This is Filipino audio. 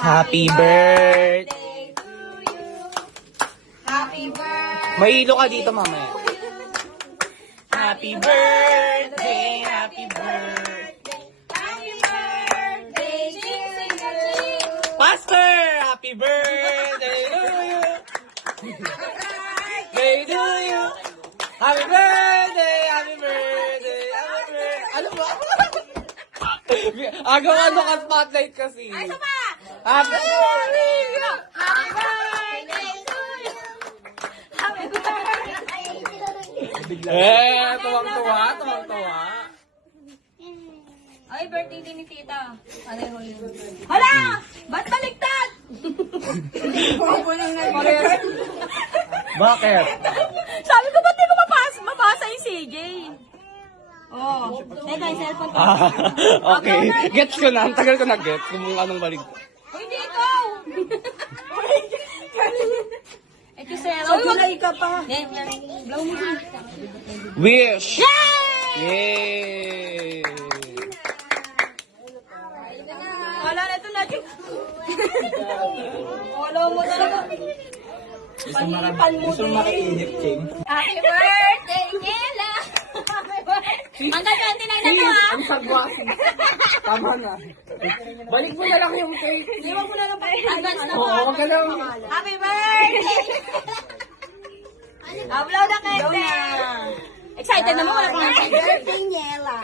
Happy birthday to you. Happy birthday. May ilo ka dito mamaya. Happy birthday, happy birthday. Happy birthday to you. Pastor, happy birthday to you. Birthday to you. Happy birthday, happy birthday, happy birthday. Ano ba? Agaw-ano ka spotlight kasi. Ay, isa pa. Happy birthday. Happy birthday to you. Happy birthday to you. Tuwang-tuwa, tuwang-tuwa. Ay, birthday din ni tita. Pareho yun. Hala! Ba't baliktad? Bakit? Sabi ko, ba't di mo mapasa yung CJ? Oh. Teka, yung cellphone ko. Okay. Gets ko na. Ang tagal ko na-gets kung anong balik. Uy, hindi ikaw! Ito, Sero. So, kulay ka pa. Blow mo din. Wish! Yay! Yay! Wala na ito natin. Wala mo talaga. Panipan mo din. Happy birthday, Nela! Happy birthday! Hanggang 29 na to, ha? Ang sagwasi. Tama na. Balik mo na lang yung cake. Iwan mo na lang hanggang na Oo, wag ka lang. Happy birthday! Ablaw na kayo, Excited naman, wala pang happy birthday, Nela!